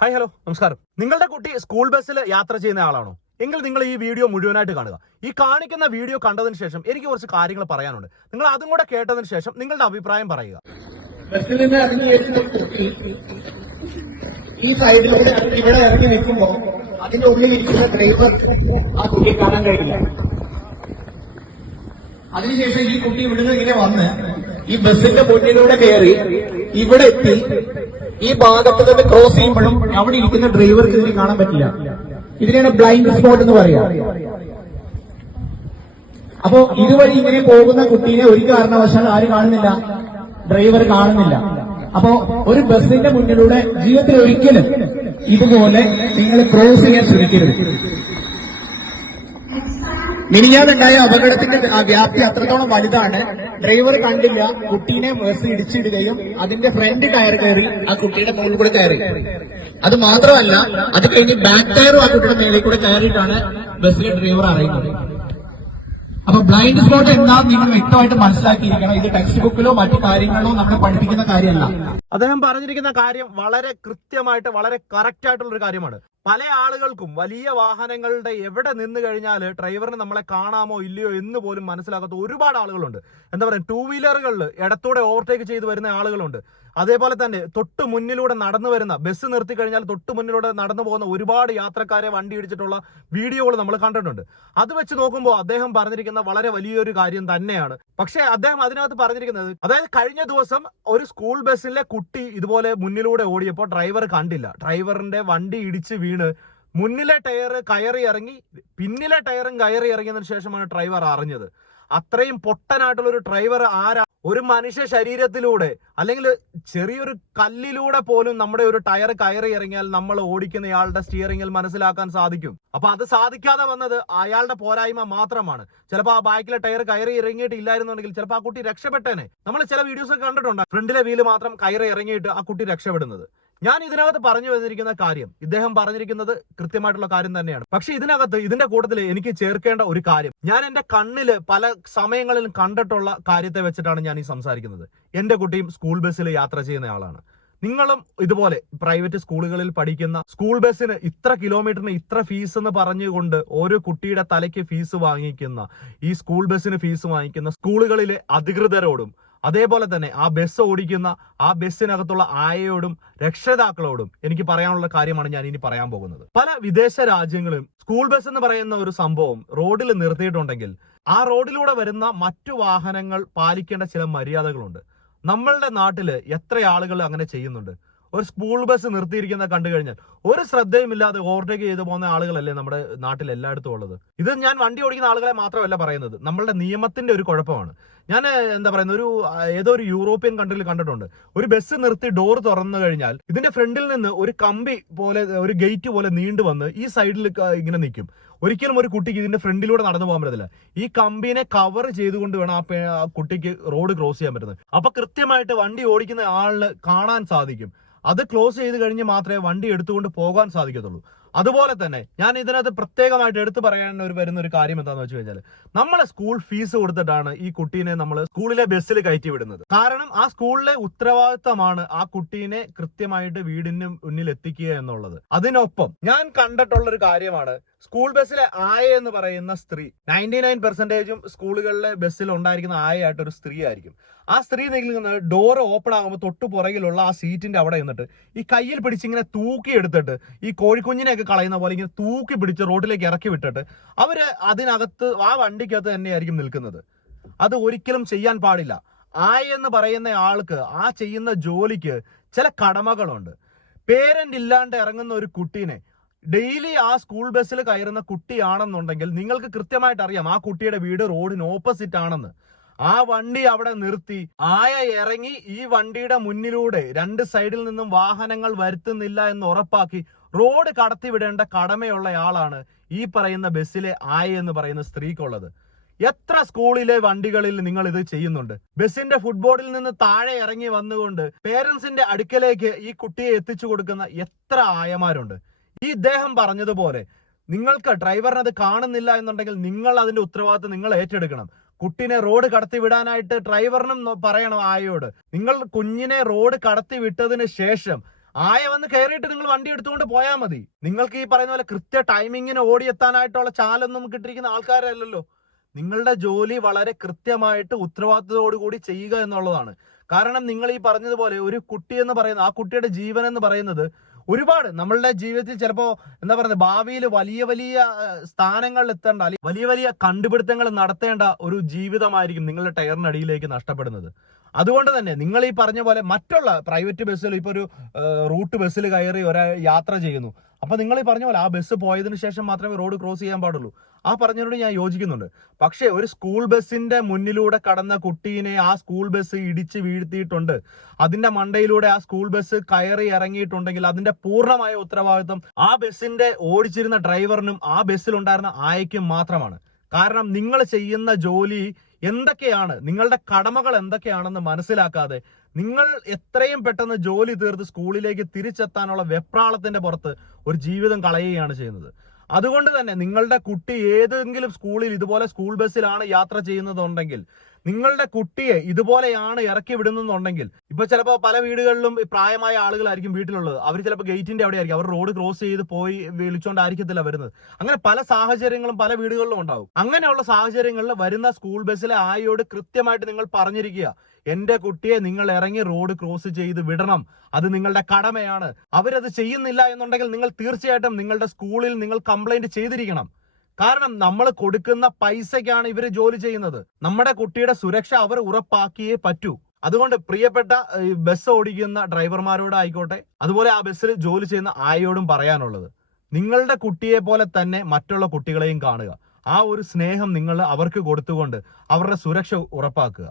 Hi hello. നമസ്കാരം. നിങ്ങളുടെ കുട്ടി സ്കൂൾ ബസ്സിൽ യാത്ര ചെയ്യുന്ന ആളാണോ? എങ്കിൽ നിങ്ങൾ ഈ വീഡിയോ മുഴുവനായിട്ട് കാണുക. ഈ കാണിക്കുന്ന വീഡിയോ കണ്ടതിന് ശേഷം എനിക്ക് കുറച്ച് കാര്യങ്ങൾ പറയാനുണ്ട്. നിങ്ങൾ അതും കൂടെ കേട്ടതിന് ശേഷം നിങ്ങളുടെ അഭിപ്രായം പറയുക. ഈ സൈഡിലൂടെ ഇവിടെ ഇറങ്ങി നിൽക്കുമ്പോ അതിന്റെ ഉള്ളിൽ ഇരിക്കുന്ന ഡ്രൈവർ ആ കുട്ടിയെ കാണാൻ കഴിയില്ല. അതിനുശേഷം ഈ കുട്ടി ഇവിടുന്ന് ഇങ്ങനെ വന്ന് ഈ ബസ്സിന്റെ മുന്നിലൂടെ കയറി ഇവിടെ എത്തി. ഈ ഭാഗത്ത് നിന്ന് ക്രോസ് ചെയ്യുമ്പോഴും അവിടെ ഇരിക്കുന്ന ഡ്രൈവർക്ക് ഇതിനെ കാണാൻ പറ്റില്ല. ഇതിനെയാണ് ബ്ലൈൻഡ് സ്പോട്ട് എന്ന് പറയാ. അപ്പോ ഇതുവഴി ഇങ്ങനെ പോകുന്ന കുട്ടീനെ ഒരു കാരണവശാൽ ആര് കാണുന്നില്ല? ഡ്രൈവർ കാണുന്നില്ല. അപ്പോ ഒരു ബസ്സിന്റെ മുന്നിലൂടെ ജീവിതത്തിൽ ഒരിക്കലും ഇതുപോലെ നിങ്ങൾ ക്രോസ് ചെയ്യാൻ ശ്രമിക്കരുത്. മിനിഞ്ഞാന്നുണ്ടായ അപകടത്തിന്റെ വ്യാപ്തി അത്രത്തോളം വലുതാണ്. ഡ്രൈവർ കണ്ടില്ല. കുട്ടീനെ ബസ് ഇടിച്ചിടുകയും അതിന്റെ ഫ്രണ്ട് ടയർ കയറി ആ കുട്ടിയുടെ മുകളിൽ കൂടെ കയറി. അത് മാത്രമല്ല അത് കഴിഞ്ഞ് ബാക്ക് ടയറും ആ കുട്ടിയുടെ മേളിൽ കൂടെ കയറിയിട്ടാണ് ബസ്സിലെ ഡ്രൈവർ അറിയുന്നത്. അപ്പൊ ബ്ലൈൻഡ് സ്പോട്ട് എന്താണെന്ന് നിങ്ങൾ വ്യക്തമായിട്ട് മനസ്സിലാക്കിയിരിക്കണം. ഇത് ടെക്സ്റ്റ് ബുക്കിലോ മറ്റു കാര്യങ്ങളോ നമ്മളെ പഠിപ്പിക്കുന്ന കാര്യമല്ല. അദ്ദേഹം പറഞ്ഞിരിക്കുന്ന കാര്യം വളരെ കൃത്യമായിട്ട് വളരെ കറക്റ്റ് ആയിട്ടുള്ള ഒരു കാര്യമാണ്. പല ആളുകൾക്കും വലിയ വാഹനങ്ങളുടെ എവിടെ നിന്ന് കഴിഞ്ഞാൽ ഡ്രൈവറിന് നമ്മളെ കാണാമോ ഇല്ലയോ എന്ന് പോലും മനസ്സിലാക്കാത്ത ഒരുപാട് ആളുകളുണ്ട്. എന്താ പറയുക ടൂ വീലറുകളിൽ ഇടത്തൂടെ ഓവർടേക്ക് ചെയ്ത് വരുന്ന ആളുകളുണ്ട്. അതേപോലെ തന്നെ തൊട്ട് മുന്നിലൂടെ നടന്നു വരുന്ന ബസ് നിർത്തി കഴിഞ്ഞാൽ തൊട്ട് മുന്നിലൂടെ നടന്നു പോകുന്ന ഒരുപാട് യാത്രക്കാരെ വണ്ടി ഇടിച്ചിട്ടുള്ള വീഡിയോകൾ നമ്മൾ കണ്ടിട്ടുണ്ട്. അത് വെച്ച് നോക്കുമ്പോൾ അദ്ദേഹം പറഞ്ഞിരിക്കുന്ന വളരെ വലിയൊരു കാര്യം തന്നെയാണ്. പക്ഷേ അദ്ദേഹം അതിനകത്ത് പറഞ്ഞിരിക്കുന്നത് അതായത് കഴിഞ്ഞ ദിവസം ഒരു സ്കൂൾ ബസ്സിലെ കുട്ടി ഇതുപോലെ മുന്നിലൂടെ ഓടിയപ്പോൾ ഡ്രൈവർ കണ്ടില്ല. ഡ്രൈവറിന്റെ വണ്ടി ഇടിച്ച് വീണ് മുന്നിലെ ടയർ കയറി ഇറങ്ങി പിന്നിലെ ടയറും കയറി ഇറങ്ങിയതിനു ശേഷമാണ് ഡ്രൈവർ അറിഞ്ഞത്. അത്രയും പൊട്ടനായിട്ടുള്ള ഒരു ഡ്രൈവർ ആരാ? ഒരു മനുഷ്യ ശരീരത്തിലൂടെ അല്ലെങ്കിൽ ചെറിയൊരു കല്ലിലൂടെ പോലും നമ്മുടെ ഒരു ടയർ കയറി ഇറങ്ങിയാൽ നമ്മൾ ഓടിക്കുന്നയാളുടെ സ്റ്റിയറിംഗിൽ മനസ്സിലാക്കാൻ സാധിക്കും. അപ്പൊ അത് സാധിക്കാതെ വന്നത് അയാളുടെ പോരായ്മ മാത്രമാണ്. ചിലപ്പോൾ ആ ബൈക്കിലെ ടയർ കയറി ഇറങ്ങിയിട്ട് ഇല്ലായിരുന്നുണ്ടെങ്കിൽ ചിലപ്പോൾ ആ കുട്ടി രക്ഷപ്പെട്ടേനെ. നമ്മൾ ചില വീഡിയോസ് ഒക്കെ കണ്ടിട്ടുണ്ട്. ഫ്രണ്ടിലെ വീൽ മാത്രം കയറി ഇറങ്ങിയിട്ട് ആ കുട്ടി രക്ഷപ്പെടുന്നത്. ഞാൻ ഇതിനകത്ത് പറഞ്ഞു വന്നിരിക്കുന്ന കാര്യം ഇദ്ദേഹം പറഞ്ഞിരിക്കുന്നത് കൃത്യമായിട്ടുള്ള കാര്യം തന്നെയാണ്. പക്ഷെ ഇതിനകത്ത് ഇതിന്റെ കൂട്ടത്തിൽ എനിക്ക് ചേർക്കേണ്ട ഒരു കാര്യം. ഞാൻ എന്റെ കണ്ണിൽ പല സമയങ്ങളിലും കണ്ടിട്ടുള്ള കാര്യത്തെ വെച്ചിട്ടാണ് ഞാൻ ഈ സംസാരിക്കുന്നത്. എന്റെ കുട്ടിയും സ്കൂൾ ബസ്സിൽ യാത്ര ചെയ്യുന്ന ആളാണ്. നിങ്ങളും ഇതുപോലെ പ്രൈവറ്റ് സ്കൂളുകളിൽ പഠിക്കുന്ന സ്കൂൾ ബസ്സിന് ഇത്ര കിലോമീറ്ററിന് ഇത്ര ഫീസ് എന്ന് പറഞ്ഞുകൊണ്ട് ഓരോ കുട്ടിയുടെ തലയ്ക്ക് ഫീസ് വാങ്ങിക്കുന്ന ഈ സ്കൂൾ ബസ്സിന് ഫീസ് വാങ്ങിക്കുന്ന സ്കൂളുകളിലെ അധികൃതരോടും അതേപോലെ തന്നെ ആ ബസ് ഓടിക്കുന്ന ആ ബസ്സിനകത്തുള്ള ആയയോടും രക്ഷിതാക്കളോടും എനിക്ക് പറയാനുള്ള കാര്യമാണ് ഞാൻ ഇനി പറയാൻ പോകുന്നത്. പല വിദേശ രാജ്യങ്ങളും സ്കൂൾ ബസ് എന്ന് പറയുന്ന ഒരു സംഭവം റോഡിൽ നിർത്തിയിട്ടുണ്ടെങ്കിൽ ആ റോഡിലൂടെ വരുന്ന മറ്റു വാഹനങ്ങൾ പാലിക്കേണ്ട ചില മര്യാദകളുണ്ട്. നമ്മളുടെ നാട്ടിൽ എത്ര ആളുകൾ അങ്ങനെ ചെയ്യുന്നുണ്ട്? ഒരു സ്കൂൾ ബസ് നിർത്തിയിരിക്കുന്ന കണ്ടു കഴിഞ്ഞാൽ ഒരു ശ്രദ്ധയും ഇല്ലാതെ ഓവർടേക്ക് ചെയ്തു പോകുന്ന ആളുകളല്ലേ നമ്മുടെ നാട്ടിൽ എല്ലായിടത്തും ഉള്ളത്? ഇത് ഞാൻ വണ്ടി ഓടിക്കുന്ന ആളുകളെ മാത്രമല്ല പറയുന്നത്. നമ്മളുടെ നിയമത്തിന്റെ ഒരു കുഴപ്പമാണ്. ഞാൻ എന്താ പറയുന്ന ഒരു ഏതോ ഒരു യൂറോപ്യൻ കൺട്രിയിൽ കണ്ടിട്ടുണ്ട്. ഒരു ബസ് നിർത്തി ഡോർ തുറന്നു കഴിഞ്ഞാൽ ഇതിന്റെ ഫ്രണ്ടിൽ നിന്ന് ഒരു കമ്പി പോലെ ഒരു ഗേറ്റ് പോലെ നീണ്ടു വന്ന് ഈ സൈഡിൽ ഇങ്ങനെ നിൽക്കും ഒരിക്കലും ഒരു കുട്ടിക്ക് ഇതിന്റെ ഫ്രണ്ടിലൂടെ നടന്നു പോകാൻ പറ്റത്തില്ല. ഈ കമ്പിനെ കവർ ചെയ്തുകൊണ്ട് വേണം ആ കുട്ടിക്ക് റോഡ് ക്രോസ് ചെയ്യാൻ പറ്റുന്നത്. അപ്പൊ കൃത്യമായിട്ട് വണ്ടി ഓടിക്കുന്ന ആളിന് കാണാൻ സാധിക്കും. അത് ക്ലോസ് ചെയ്ത് കഴിഞ്ഞ് മാത്രമേ വണ്ടി എടുത്തുകൊണ്ട് പോകാൻ സാധിക്കത്തുള്ളൂ. അതുപോലെ തന്നെ ഞാൻ ഇതിനകത്ത് പ്രത്യേകമായിട്ട് എടുത്തു പറയാൻ ഒരു വരുന്ന ഒരു കാര്യം എന്താണെന്ന് വെച്ച് കഴിഞ്ഞാൽ നമ്മളെ സ്കൂൾ ഫീസ് കൊടുത്തിട്ടാണ് ഈ കുട്ടീനെ നമ്മൾ സ്കൂളിലെ ബസ്സിൽ കയറ്റി വിടുന്നത്. കാരണം ആ സ്കൂളിലെ ഉത്തരവാദിത്തമാണ് ആ കുട്ടീനെ കൃത്യമായിട്ട് വീടിന് മുന്നിൽ എത്തിക്കുക എന്നുള്ളത്. അതിനൊപ്പം ഞാൻ കണ്ടിട്ടുള്ള ഒരു കാര്യമാണ് സ്കൂൾ ബസ്സിലെ ആയ എന്ന് പറയുന്ന സ്ത്രീ നയന്റി നയൻ പെർസെന്റേജും സ്കൂളുകളിലെ ബസ്സിൽ ഉണ്ടായിരിക്കുന്ന ആയയായിട്ട് സ്ത്രീ ആയിരിക്കും. ആ സ്ത്രീ നിൽക്കുന്നത് ഡോർ ഓപ്പൺ ആകുമ്പോൾ തൊട്ട് പുറകിലുള്ള ആ സീറ്റിന്റെ അവിടെ നിന്നിട്ട് ഈ കയ്യിൽ പിടിച്ച് ഇങ്ങനെ തൂക്കി എടുത്തിട്ട് ഈ കോഴിക്കുഞ്ഞിനെയൊക്കെ കളയുന്ന പോലെ ഇങ്ങനെ തൂക്കി പിടിച്ച് റോഡിലേക്ക് ഇറക്കി വിട്ടിട്ട് അവർ അതിനകത്ത് ആ വണ്ടിക്കകത്ത് തന്നെയായിരിക്കും നിൽക്കുന്നത്. അത് ഒരിക്കലും ചെയ്യാൻ പാടില്ല. ആയ എന്ന് പറയുന്ന ആൾക്ക് ആ ചെയ്യുന്ന ജോലിക്ക് ചില കടമകളുണ്ട്. പേരന്റ് ഇല്ലാണ്ട് ഇറങ്ങുന്ന ഒരു കുട്ടീനെ ഡെയിലി ആ സ്കൂൾ ബസ്സിൽ കയറുന്ന കുട്ടിയാണെന്നുണ്ടെങ്കിൽ നിങ്ങൾക്ക് കൃത്യമായിട്ട് അറിയാം ആ കുട്ടിയുടെ വീട് റോഡിന് ഓപ്പോസിറ്റ് ആണെന്ന്. ആ വണ്ടി അവിടെ നിർത്തി. ആയ ഇറങ്ങി ഈ വണ്ടിയുടെ മുന്നിലൂടെ രണ്ട് സൈഡിൽ നിന്നും വാഹനങ്ങൾ വരുത്തുന്നില്ല എന്ന് ഉറപ്പാക്കി റോഡ് കടത്തിവിടേണ്ട കടമയുള്ള ആളാണ് ഈ പറയുന്ന ബസ്സിലെ ആയ എന്ന് പറയുന്ന സ്ത്രീക്കുള്ളത്. എത്ര സ്കൂളിലെ വണ്ടികളിൽ നിങ്ങൾ ഇത് ചെയ്യുന്നുണ്ട്? ബസ്സിന്റെ ഫുട്ബോർഡിൽ നിന്ന് താഴെ ഇറങ്ങി വന്നുകൊണ്ട് പേരൻസിന്റെ അടുക്കലേക്ക് ഈ കുട്ടിയെ എത്തിച്ചു കൊടുക്കുന്ന എത്ര ആയമാരുണ്ട്? ഈ ഇദ്ദേഹം പറഞ്ഞതുപോലെ നിങ്ങൾക്ക് ഡ്രൈവറിനത് കാണുന്നില്ല എന്നുണ്ടെങ്കിൽ നിങ്ങൾ അതിന്റെ ഉത്തരവാദിത്വം നിങ്ങൾ ഏറ്റെടുക്കണം. കുട്ടിനെ റോഡ് കടത്തി വിടാനായിട്ട് ഡ്രൈവറിനും പറയണം ആയോട് നിങ്ങൾ കുഞ്ഞിനെ റോഡ് കടത്തി വിട്ടതിന് ശേഷം ആയ വന്ന് കയറിയിട്ട് നിങ്ങൾ വണ്ടി എടുത്തുകൊണ്ട് പോയാൽ മതി. നിങ്ങൾക്ക് ഈ പറയുന്ന പോലെ കൃത്യ ടൈമിങ്ങിന് ഓടിയെത്താനായിട്ടുള്ള ചാലൊന്നും കിട്ടിയിരിക്കുന്ന ആൾക്കാരല്ലല്ലോ. നിങ്ങളുടെ ജോലി വളരെ കൃത്യമായിട്ട് ഉത്തരവാദിത്തത്തോടുകൂടി ചെയ്യുക എന്നുള്ളതാണ്. കാരണം നിങ്ങൾ ഈ പറഞ്ഞതുപോലെ ഒരു കുട്ടി എന്ന് പറയുന്ന ആ കുട്ടിയുടെ ജീവൻ എന്ന് പറയുന്നത് ഒരുപാട് നമ്മളുടെ ജീവിതത്തിൽ ചിലപ്പോ എന്താ പറയുന്നത് ഭാവിയിൽ വലിയ വലിയ സ്ഥാനങ്ങളിൽ എത്തേണ്ട അല്ലെങ്കിൽ വലിയ വലിയ കണ്ടുപിടുത്തങ്ങൾ നടത്തേണ്ട ഒരു ജീവിതമായിരിക്കും നിങ്ങളുടെ ടയറിനടിയിലേക്ക് നഷ്ടപ്പെടുന്നത്. അതുകൊണ്ട് തന്നെ നിങ്ങൾ ഈ പറഞ്ഞ പോലെ മറ്റുള്ള പ്രൈവറ്റ് ബസ്സിൽ ഇപ്പോൾ ഒരു റൂട്ട് ബസ്സിൽ കയറി ഒരാൾ യാത്ര ചെയ്യുന്നു. അപ്പൊ നിങ്ങൾ ഈ പറഞ്ഞ പോലെ ആ ബസ് പോയതിനു ശേഷം മാത്രമേ റോഡ് ക്രോസ് ചെയ്യാൻ പാടുള്ളൂ. ആ പറഞ്ഞതിനോട് ഞാൻ യോജിക്കുന്നുണ്ട്. പക്ഷേ ഒരു സ്കൂൾ ബസ്സിന്റെ മുന്നിലൂടെ കടന്ന കുട്ടീനെ ആ സ്കൂൾ ബസ് ഇടിച്ച് വീഴ്ത്തിയിട്ടുണ്ട്. അതിന്റെ മണ്ടയിലൂടെ ആ സ്കൂൾ ബസ് കയറി ഇറങ്ങിയിട്ടുണ്ടെങ്കിൽ അതിന്റെ പൂർണമായ ഉത്തരവാദിത്വം ആ ബസ്സിന്റെ ഓടിച്ചിരുന്ന ഡ്രൈവറിനും ആ ബസ്സിലുണ്ടായിരുന്ന ആയക്കും മാത്രമാണ്. കാരണം നിങ്ങൾ ചെയ്യുന്ന ജോലി എന്തൊക്കെയാണ്? നിങ്ങളുടെ കടമകൾ എന്തൊക്കെയാണെന്ന് മനസ്സിലാക്കാതെ നിങ്ങൾ എത്രയും പെട്ടെന്ന് ജോലി തീർത്ത് സ്കൂളിലേക്ക് തിരിച്ചെത്താനുള്ള വെപ്രാളത്തിന്റെ പുറത്ത് ഒരു ജീവിതം കളയുകയാണ് ചെയ്യുന്നത്. അതുകൊണ്ട് തന്നെ നിങ്ങളുടെ കുട്ടി ഏതെങ്കിലും സ്കൂളിൽ ഇതുപോലെ സ്കൂൾ ബസ്സിലാണ് യാത്ര ചെയ്യുന്നതുണ്ടെങ്കിൽ നിങ്ങളുടെ കുട്ടിയെ ഇതുപോലെയാണ് ഇറക്കി വിടുന്നുണ്ടെങ്കിൽ ഇപ്പൊ ചിലപ്പോ പല വീടുകളിലും പ്രായമായ ആളുകളായിരിക്കും വീട്ടിലുള്ളത്. അവർ ചിലപ്പോൾ ഗേറ്റിന്റെ അവിടെ ആയിരിക്കും അവർ റോഡ് ക്രോസ് ചെയ്ത് പോയി വിളിച്ചോണ്ടായിരിക്കത്തില്ല വരുന്നത്. അങ്ങനെ പല സാഹചര്യങ്ങളും പല വീടുകളിലും ഉണ്ടാവും. അങ്ങനെയുള്ള സാഹചര്യങ്ങളിൽ വരുന്ന സ്കൂൾ ബസ്സിലെ ആയോട് കൃത്യമായിട്ട് നിങ്ങൾ പറഞ്ഞിരിക്കുക എന്റെ കുട്ടിയെ നിങ്ങൾ ഇറങ്ങി റോഡ് ക്രോസ് ചെയ്ത് വിടണം. അത് നിങ്ങളുടെ കടമയാണ്. അവരത് ചെയ്യുന്നില്ല എന്നുണ്ടെങ്കിൽ നിങ്ങൾ തീർച്ചയായിട്ടും നിങ്ങളുടെ സ്കൂളിൽ നിങ്ങൾ കംപ്ലൈന്റ് ചെയ്തിരിക്കണം. കാരണം നമ്മൾ കൊടുക്കുന്ന പൈസയ്ക്കാണ് ഇവർ ജോലി ചെയ്യുന്നത്. നമ്മുടെ കുട്ടിയുടെ സുരക്ഷ അവർ ഉറപ്പാക്കിയേ പറ്റൂ. അതുകൊണ്ട് പ്രിയപ്പെട്ട ബസ് ഓടിക്കുന്ന ഡ്രൈവർമാരോട് ആയിക്കോട്ടെ അതുപോലെ ആ ബസ്സിൽ ജോലി ചെയ്യുന്ന ആയോടും പറയാനുള്ളത്. നിങ്ങളുടെ കുട്ടിയെ പോലെ തന്നെ മറ്റുള്ള കുട്ടികളെയും കാണുക. ആ ഒരു സ്നേഹം നിങ്ങൾ അവർക്ക് കൊടുത്തുകൊണ്ട് അവരുടെ സുരക്ഷ ഉറപ്പാക്കുക.